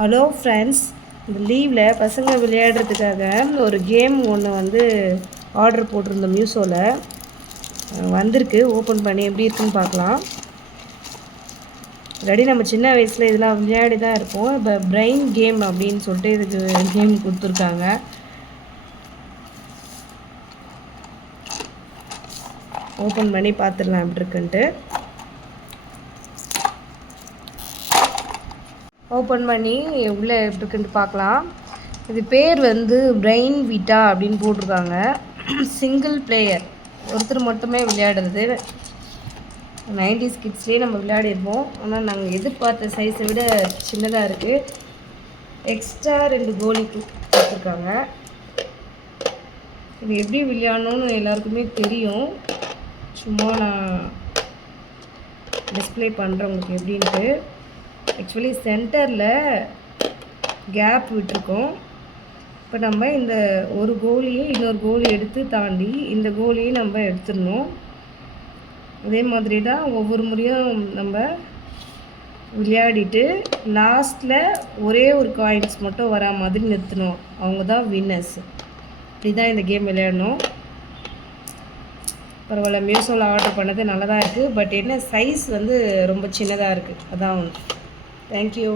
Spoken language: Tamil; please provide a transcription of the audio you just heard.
ஹலோ ஃப்ரெண்ட்ஸ், இந்த லீவில் பசங்க விளையாடுறதுக்காக ஒரு கேம் ஒன்று வந்து ஆர்டர் போட்டிருந்தோம். மீஷோவில் வந்திருக்கு. ஓப்பன் பண்ணி எப்படி இருக்குன்னு பார்க்கலாம். ஆல்ரெடி நம்ம சின்ன வயசில் இதெல்லாம் விளையாடி தான் இருப்போம். இப்போ பிரெயின் கேம் அப்படின்னு சொல்லிட்டு இதுக்கு கேம் கொடுத்துருக்காங்க. ஓப்பன் பண்ணி பார்த்துடலாம் எப்படி இருக்குன்ட்டு. ஓப்பன் பண்ணி உள்ளே எப்படி இருக்குன்ட்டு பார்க்கலாம். இது பேர் வந்து பிரெயின் விட்டா அப்படின்னு போட்டிருக்காங்க. சிங்கிள் பிளேயர், ஒருத்தர் மட்டுமே விளையாடுறது. 90s கிட்ஸ்லேயே நம்ம விளையாடிருப்போம். ஆனால் நாங்கள் எதிர்பார்த்த சைஸை விட சின்னதாக இருக்குது. எக்ஸ்ட்ரா 2 கோலி கொடுத்துருக்காங்க. இது எப்படி விளையாடணும்னு எல்லாருக்குமே தெரியும். சும்மா நான் டிஸ்பிளே பண்ணுறேன் உங்களுக்கு எப்படின்ட்டு. ஆக்சுவலி சென்டரில் கேப் விட்டுருக்கோம். இப்போ நம்ம இந்த ஒரு கோலியை இன்னொரு கோலி எடுத்து தாண்டி இந்த கோலியை நம்ம எடுத்துடணும். அதே மாதிரி தான் ஒவ்வொரு முறையும் நம்ம விளையாடிட்டு லாஸ்ட்டில் ஒரே ஒரு காயின்ஸ் மட்டும் வரா மாதிரி நிறுத்தணும். அவங்க தான் வின்னர்ஸ். இப்படி தான் இந்த கேம் விளையாடணும். பரவாயில்ல, மீஷோவில் ஆர்டர் பண்ணது நல்லா தான் இருக்குது. பட் என்ன சைஸ் வந்து ரொம்ப சின்னதாக இருக்குது. அதான் ஒன்று. Thank you.